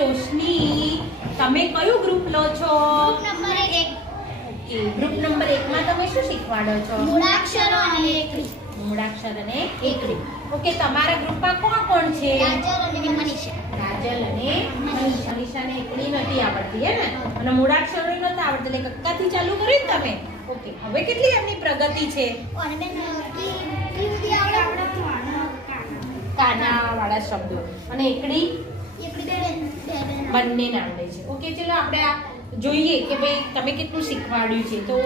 રોશની, તમે કયું ગ્રુપ લો છો? ગ્રુપ નંબર 1 માં તમે શું શીખવાડો છો? મૂળાક્ષરો અને એકડી. મૂળાક્ષર અને એકડી. ઓકે, તમારા ગ્રુપમાં કોણ કોણ છે? કાજલ અને મનીષા. કાજલ અને મનીષા. મનીષાને એકડી નથી આવડતી હે ને, અને મૂળાક્ષરો નથી આવડતા, એટલે કક્કાથી ચાલુ કર્યું ને તમે. ઓકે, હવે કેટલી એમની પ્રગતિ છે? અને બેન કી આવડે કાના વાળા શબ્દો અને એકડી એકડી બંનેને આવડે છે. ઓકે, ચલો આપણે આ જોઈએ કે ભાઈ તમે કેટલું શીખવાડ્યું છે. તો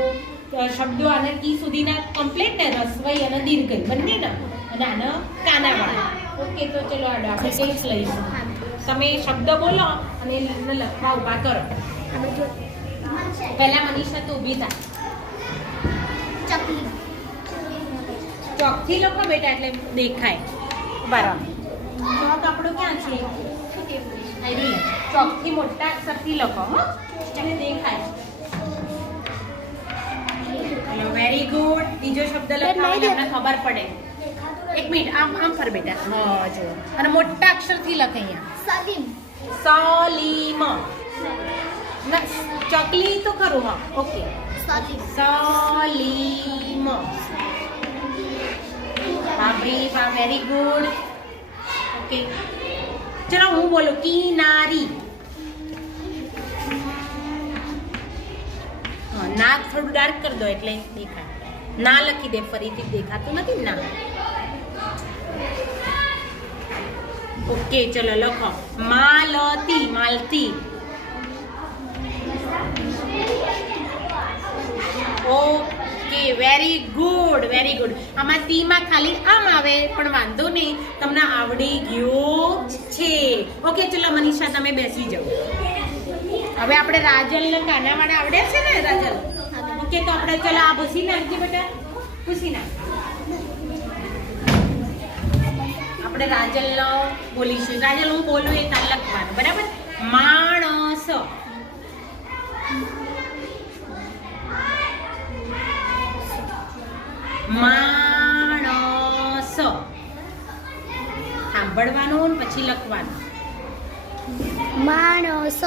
શબ્દો આને કી સુધીના કમ્પ્લીટ ને, રસવઈ અને દીર્ઘઈ બંનેના, અને આનો કાનાવાળા. ઓકે, તો ચલો આપણે ટેક્સ્ટ લઈશું. તમે શબ્દ બોલો અને એને લખવા ઊભા કરો. પહેલા મનીષા તો ઊભી થા. ચકલી. ચોકથી લખો બેટા, એટલે દેખાય. બરાબર. ચોક આપણો ક્યાં છે? અહીં ચોકથી મોટા અક્ષરથી લખો હો, એટલે દેખાય. ચલો, વેરી ગુડ. બીજો શબ્દ લખાવો એટલે તમને ખબર પડે. એક મિનિટ, આમ આમ ફર બેટા. હા, જો. અને મોટા અક્ષરથી લખ અહીંયા. સલીમ. સલીમ. ચકલી તો ખરું. હા, ઓકે. સલીમ. સલીમ. બાબરી, વાહ, વેરી ગુડ. ઓકે, ચલો હું બોલું. કિનારી. હા, નાક થોડું ડાર્ક કરી દો એટલે દેખાય. ના લખી દે, ફરીથી દેખાતું નથી ના. ઓકે, ચલો લખો. Malti. Malti. Okay, very good, very good. આમાં તીમાં ખાલી આમ આવે પણ વાંધો નહીં, તમને આવડી ગયું છે. ઓકે, ચલો મનીષા તમે બેસી જાઓ. હવે આપણે રાજલ ને કાનાવાળા આવડે છે ને રાજલ? ઓકે, તો આપણે ચલો આ ભૂસી નાખજે બેટા, ભૂસી નાખ. આપણે રાજલ બોલીશું. રાજલ હું બોલું એ તાર લખવાનું, બરાબર? માણસ. માણસ. સાંભળવાનું ને પછી લખવાનું. માણસ.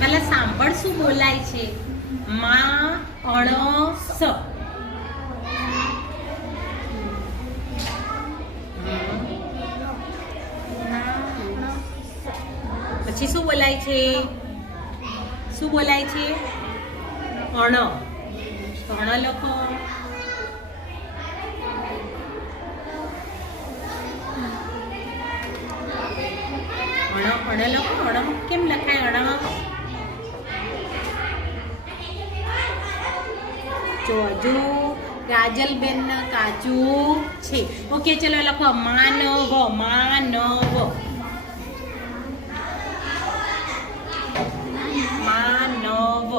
પહેલા સાંભળ શું બોલાય છે. માણસ. પછી શું બોલાય છે? શું બોલાય છે? અણ. તો અણ લખો. અણ લખો. અણ કેમ લખાય? અણ જો હજુ રાજલબેન કાચું છે. ઓકે, ચલો લખો. માનવ. માનવ. માનવ.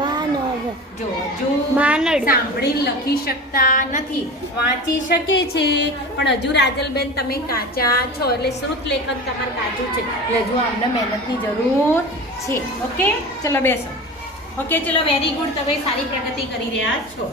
માનવ. જો હજુ માનડ. સાંભળી લખી શકતા નથી, વાંચી શકે છે, પણ હજુ રાજલબેન તમે કાચા છો, એટલે શ્રુત લેખન તમારે કાચું છે, એટલે હજુ અમને મહેનતની જરૂર છે. ઓકે, ચલો બેસો. ઓકે, ચલો વેરી ગુડ. તમે સારી પ્રગતિ કરી રહ્યા છો.